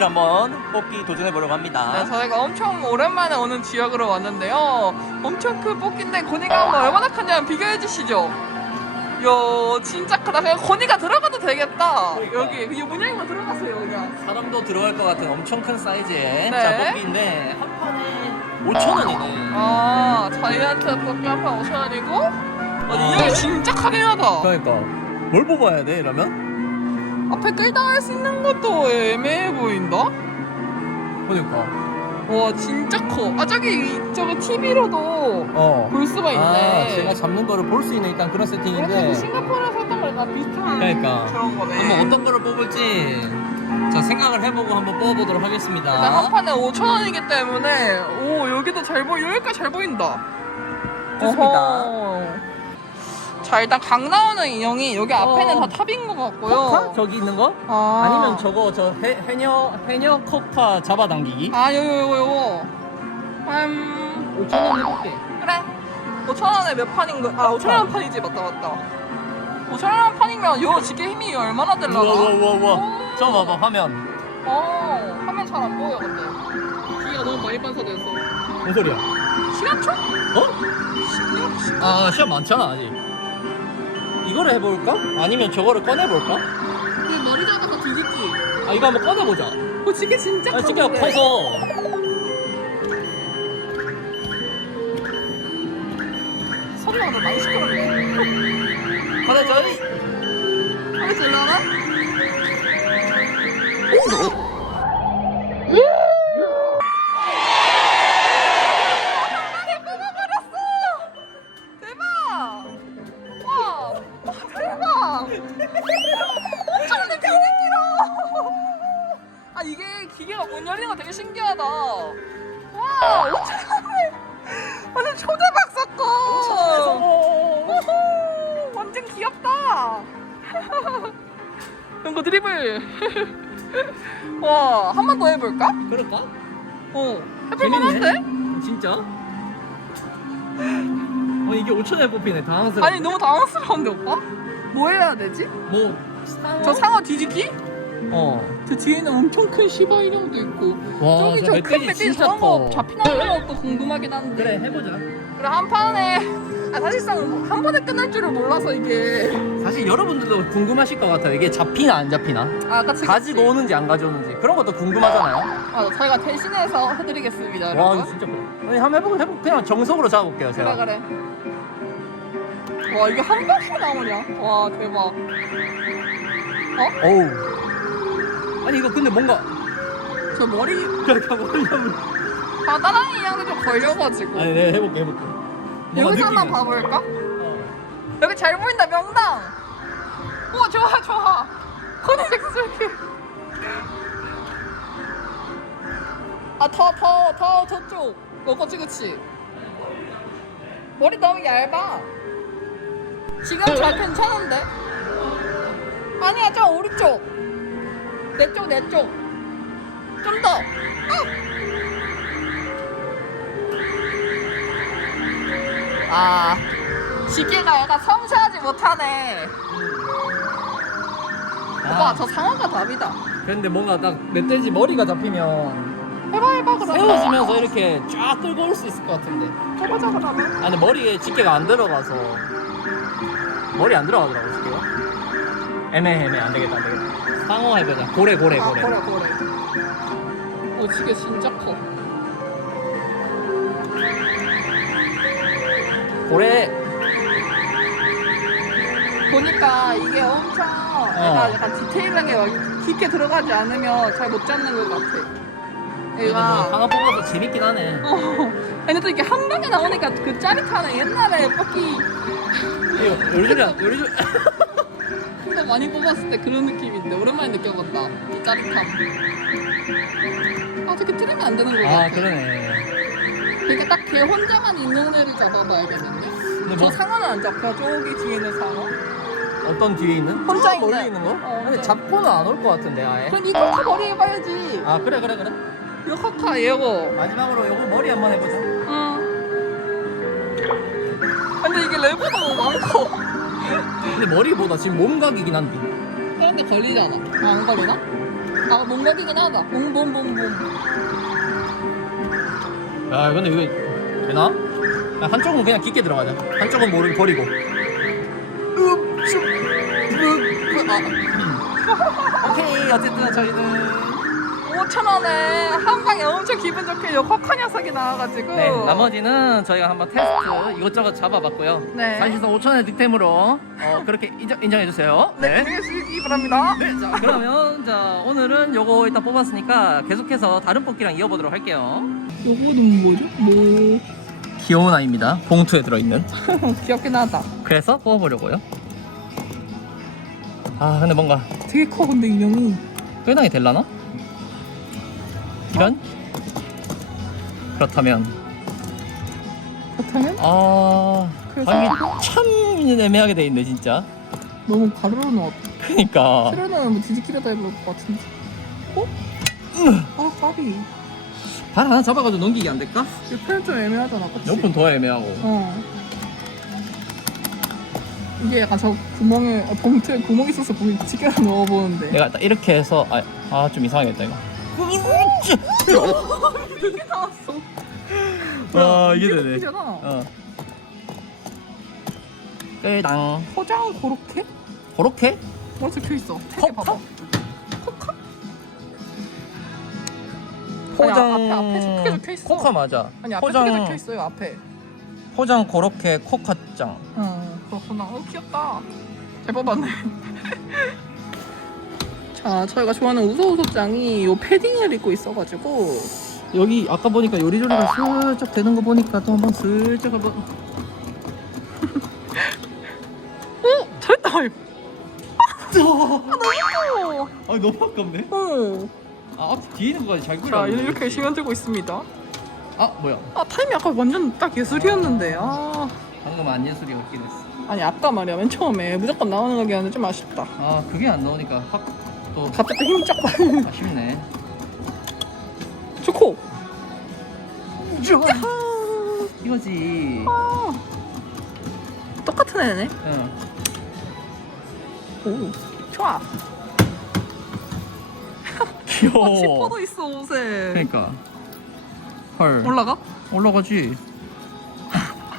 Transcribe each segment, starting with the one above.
뽑기를 한번 뽑기 도전해 보려고 합니다. 네, 저희가 엄청 오랜만에 오는 지역으로 왔는데요. 엄청 큰 뽑기인데 고니가 한번 얼마나 크냐 비교해 주시죠. 요 진짜 크다. 그냥 고니가 들어가도 되겠다. 그러니까. 여기 이 문양이만 들어가세요 그냥. 사람도 들어갈 것 같은 엄청 큰 사이즈의 네. 자 뽑기인데 한 판에 5천 원이네. 아 자이언트 뽑기 한판 5천 원이고. 어, 이 형이 진짜 크긴 하다. 그러니까 뭘 뽑아야 돼 이러면? 앞에 끌당할 수 있는 것도 애매해 보인다. 그러니까. 와 진짜 커. 아 저기 저거 TV로도 어. 볼 수가 있네. 아, 제가 잡는 거를 볼 수 있는 일단 그런 그래서 세팅인데 싱가포르에서 했던 거랑 비슷한 그러니까. 그런 거네. 한번 어떤 거를 뽑을지 자 생각을 해보고 한번 뽑아보도록 하겠습니다. 판에 5천 원이기 때문에 오 여기도 잘 보이 여기까지 잘 보인다. 좋습니다. 어허. 자 일단 각 나오는 인형이 여기 앞에는 어. 다 탑인 것 코카? 같고요. 저기 있는 거? 아. 아니면 저거 저 해, 해녀 해녀 코카 잡아당기기? 아 요요 요거 요거. 음 5천 원 해볼게. 그래. 5천 원에 몇 판인 거? 아 5천 원 판이지 맞다 맞다. 5천 원 판이면 요 지게 힘이 얼마나 될라나? 우와 우와 우와. 오. 저 봐봐 화면. 어 화면 잘 안 보여 근데. 기가 너무 많이 반사돼서. 뭔 소리야? 시간초? 어? 시간 아 시간 많잖아 아직. 이거를 해볼까? 아니면 저거를 꺼내볼까? 그 머리 잡아서 뒤집기. 아 이거 한번 꺼내보자. 어, 지게 진짜 아 진짜 커. 커서. 소리가 근데 많이 시끄럽네. 꺼내줘. 하면 들려나? 대 되게 신기하다. 와! 어떡해! 완전 초대 박 사건! 오호! 완전 귀엽다! 이거 드리블! 와, 한 번 더 해볼까? 그럴까? 어, 해볼만한데? 진짜? 어 이게 5천 에 뽑히네 당황스러워. 아니, 너무 당황스러운데, 오빠? 뭐 해야 되지? 뭐 상어? 저 상어 뒤집기? 어. 저 뒤에는 엄청 큰 시바 인형도 있고. 와, 저기 저저큰 멧돼지 멧돼지 진짜 저런 거 커. 잡히나 것도 궁금하긴 한데. 그래 해보자. 그래, 한 판에. 아, 사실상 한 번에 끝날 줄을 몰라서 이게. 사실 여러분들도 궁금하실 것 같아요. 이게 잡히나 안 잡히나? 아, 그치. 가지고 오는지 안 가져오는지 그런 것도 궁금하잖아요. 맞아, 저희가 대신해서 해드리겠습니다, 와 여러분. 이거 진짜 커. 아니 한번 해보고 해보 그냥 정석으로 잡아볼게요 제가. 그래 그래 와 이게 한 방씩 나오냐 와 대박 어우. 아니 이거 근데 뭔가 저 머리 그러니까 뭐냐면. 바다랑이 인형도 좀 걸려가지고 아니 내가 해볼게 해볼게. 뭔가 여기서 한번 느낌이- 봐볼까? 어. 여기 잘 보인다 명당 오 좋아 좋아 코니백스키 아더더더 저쪽 어 그치 그치 머리 너무 얇아 지금 잘 괜찮은데? 아니야 저 오른쪽 내 쪽 내 쪽 좀 더. 아, 시계가 약간 섬세하지 못하네. 오빠, 아, 저 상어가 답이다. 근데 뭔가 딱 멧돼지 머리가 잡히면 해봐, 해봐, 그러면. 세워지면서 이렇게 쫙 끌고 올 수 있을 것 같은데. 해보자, 그러면. 아니 머리에 집게가 안 들어가서 머리 안 들어가더라고 집게가. 애매해 애매 안 되겠다 안 되겠다. 상어 해보자. 고래 고래 아, 고래. 고래, 고래. 오, 시계 진짜 커. 고래. 보니까 이게 엄청 약간, 약간 디테일하게 막 깊게 들어가지 않으면 잘 못 잡는 것 같아. 얘가. 하나 뽑아서 재밌긴 하네. 어. 근데 또 이게 한 방에 나오니까 그 짜릿하네. 옛날에 뽑기 요리조리 안- 요리조리. 많이 뽑았을 때 그런 느낌인데 오랜만에 느껴본다. 이 짜릿함. 아, 저렇게 틀리면 안 되는 거 같아. 아 그러네. 그러니까 딱 걔 혼자만 있는 애를 잡아봐야겠는데? 근데 저 뭐 상어는 안 잡혀. 저기 뒤에 있는 상어. 어떤 뒤에 있는? 혼자 저 있는. 멀리 있는 거? 어, 근데 혼자. 잡고는 안 올 것 같은데 아예. 그럼 이거 다 머리 해봐야지. 아 그래 그래 그래. 이거 카카 얘고. 마지막으로 요거 머리 한번 해보자. 응. 근데 이게 레버가 너무 많고. 근데 머리보다 지금 몸각이긴 한데. 그런데 걸리잖아. 아, 안 걸리나? 아, 몸 걸리긴 하다. 봄봄봄봄. 야 근데 이거 되나? 야, 한쪽은 그냥 깊게 들어가자 한쪽은 모르고 버리고 아. 오케이 어쨌든 저희는 5천 원에 한 방에 엄청 기분 좋게 요 코카 녀석이 나와가지고. 네 나머지는 저희가 한번 테스트 이것저것 잡아봤고요 네. 사실상 5천원의 득템으로 어, 그렇게 인정, 인정해주세요 네, 안녕히 바랍니다. 네, 자 그러면 자 오늘은 요거 일단 뽑았으니까 계속해서 다른 뽑기랑 이어보도록 할게요 요거는 뭐죠? 뭐 귀여운 아이입니다 봉투에 들어있는 귀엽긴 하다. 그래서 뽑아보려고요 아 근데 뭔가 되게 커 근데 인형이. 끌당이 될라나? 이런? 그렇다면 그렇다면 아... 그래서? 아참 애매하게 돼 있네 진짜 너무 가로로 넣었다. 그니까 트레는 뭐 뒤집기려다 해볼 것 같은데. 어? 아 까비. 발 하나 잡아가지고 넘기기 안 될까? 이 표현 좀 애매하잖아, 그치? 옆은 더 애매하고 어. 이게 약간 저 구멍에 어, 봉투에 구멍 있어서 거기 지게를 넣어보는데. 내가 딱 이렇게 해서 아 좀 이상하겠다 이거 이게 나왔어. 아 이게 되네 이잖아. 어 끌당 포장 고로케? 그렇게? 뭐 적혀 있어? 색이 봐봐. 코카? 포장 아니, 앞에 앞에 크게 적혀 있어. 코카 맞아 아니 앞에 포장 크게 적혀 있어요 앞에. 포장 고로케 코카짱 어 그렇구나. 어 귀엽다. 잘 뽑았네. 자 저희가 좋아하는 우소우소짱이 요 패딩을 입고 있어가지고. 여기 아까 보니까 요리조리가 슬쩍 되는 거 보니까 또 한번 슬쩍 한번. 어? 잘했다. 아 너무 아 너무 아깝네. 어. 아앞 뒤에 있는 거까지. 잘 자 그려 이렇게 시간 들고 있습니다. 아 뭐야? 아 타임이 아까 완전 딱 예술이었는데. 아. 방금 안 예술이 없긴 했어. 아니 아까 말이야. 맨 처음에 무조건 나오는 거기였는데 좀 아쉽다. 아 그게 안 나오니까 확 또 갑자기 힘이 쫙 빠지네. 아쉽네 좋고. 이거지 아, 똑같은 애네. 응 오 좋아. 귀여워 지퍼도 있어 옷에. 그러니까 헐 올라가? 올라가지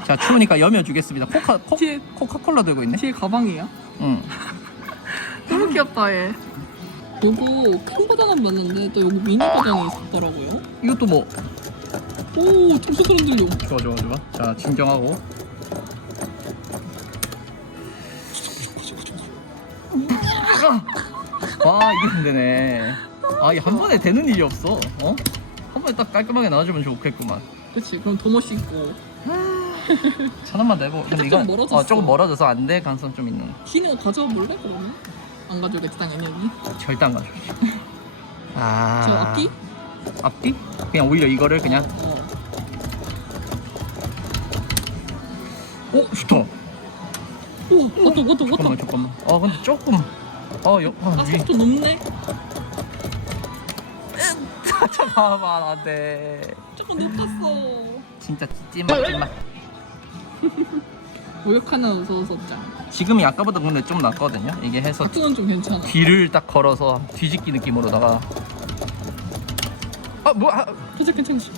자 추우니까 여며 주겠습니다 코카 코, 뒤에 코카콜라 들고 있네 뒤에 가방이야. 응 너무 귀엽다 얘. 요거 큰 버전은 맞는데 또 여기 미니 버전이 있었더라고요. 이것도 뭐 오, 소름 들려. 좋아 좋아 좋아 자 진정하고 아 이게 안 되네 아 이게 한 번에 되는 일이 없어 어? 한 번에 딱 깔끔하게 나와주면 좋겠구만 그치, 그럼 더 멋있고. 천 원만 내고 근데 좀 이건 멀어졌어. 어, 조금 멀어져서 안 될 가능성 좀 있는 기는 가져와 볼래 그러면? 안 가져오겠지 당연히 여기. 절대 안 가져오지 아 저 앞뒤? 앞뒤? 그냥 오히려 이거를 그냥 어. 오 좋다 오, 워터 워터 잠깐만. 잠깐만 아 근데 조금 어 여, 아, 아, 위 속도 높네. 잠깐만 안돼 조금 높았어. 진짜 찜맛 찜맛 모욕하는 우서우서짱. 지금이 아까보다 근데 좀 낫거든요 이게 해서 각도는 좀 괜찮아. 뒤를 딱 걸어서 뒤집기 느낌으로다가 아 뭐 아, 도저히 괜찮지?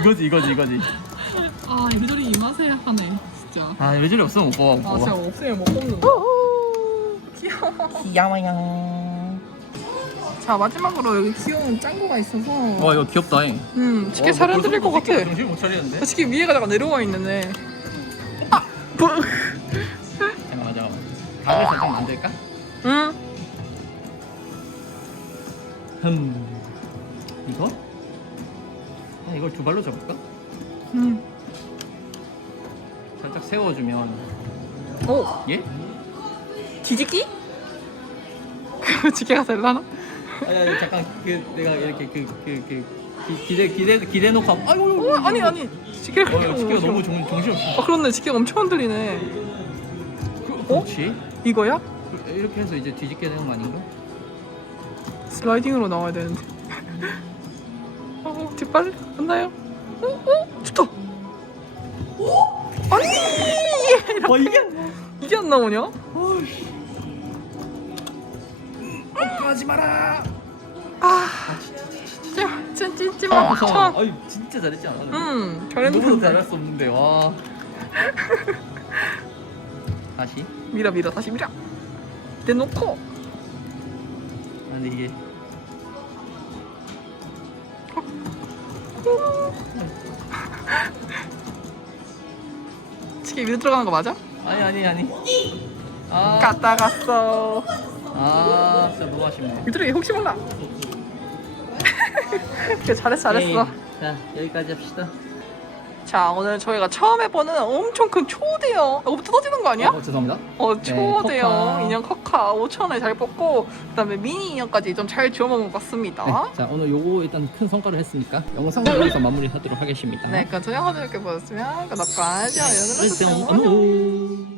이거지 이거지 이거지 아, 이리저리 이 맛에 하네. 진짜. 아 외줄이 없으면 못 뽑아 못 아, 진짜 뽑아 없으면 못 뽑는 거. 귀여워. 귀여워요 자, 마지막으로 여기 귀여운 짱구가 있어서. 와 이거 귀엽다 잉. 음, 치킨 흔들릴 것 같아. 정신 못 차리는데 치킨 위에 가다가 내려와 있는데. 아! 뭐. 잠깐만 잠깐만 각을 살짝 만들까? 응? 흠 이거? 아, 이걸 두 발로 잡을까? 응. 살짝 세워주면 오, 예? 뒤집기? 그 지게가 될라나? 아니 아니 잠깐 그 내가 이렇게 그그그 기대 기대 기대 놓고 하면 아이고 오, 아니, 아니. 지게가 어, 지키가 너무 정, 정신없어 아, 그렇네. 지게가 엄청 흔들리네. 그, 그렇지 이거야? 그- 이렇게 해서 이제 뒤집게 되는 거 아닌가? 슬라이딩으로 나와야 되는데. 어, 뒷발 맞나요? 어, 어, 좋다. 오, 아니, 이렇게 와 이게 이게 안 나오냐? 하지 마라. 찐찐찐찐 참. 아유 진짜 잘했지 않아? 음 너무 잘했는데. 잘할 수 없는데 와. 다시. 밀어 밀어 다시 밀어. 내놓고 아, 근데 이게 치킨 위로 들어가는 거 맞아? 아니 아니 아니. 아, 갔다 갔어. 아 진짜 너무 아쉽네. 위들이 혹시 몰라. 그래 잘했어 잘했어. 네. 자 여기까지 합시다. 자 오늘 저희가 처음 해보는 엄청 큰 초대형 이거부터 터지는 거 아니야? 어, 죄송합니다. 어 네, 초대형 커카. 인형 커카 5천원에 잘 뽑고 그 다음에 미니 인형까지 좀 잘 지워 먹은 것 같습니다. 네, 자 오늘 요거 일단 큰 성과를 했으니까 영상을 여기서 마무리하도록 하겠습니다. 네, 그럼 저녁 화도 이렇게 보셨으면 구독과 좋아요 눌러주세요. 안녕.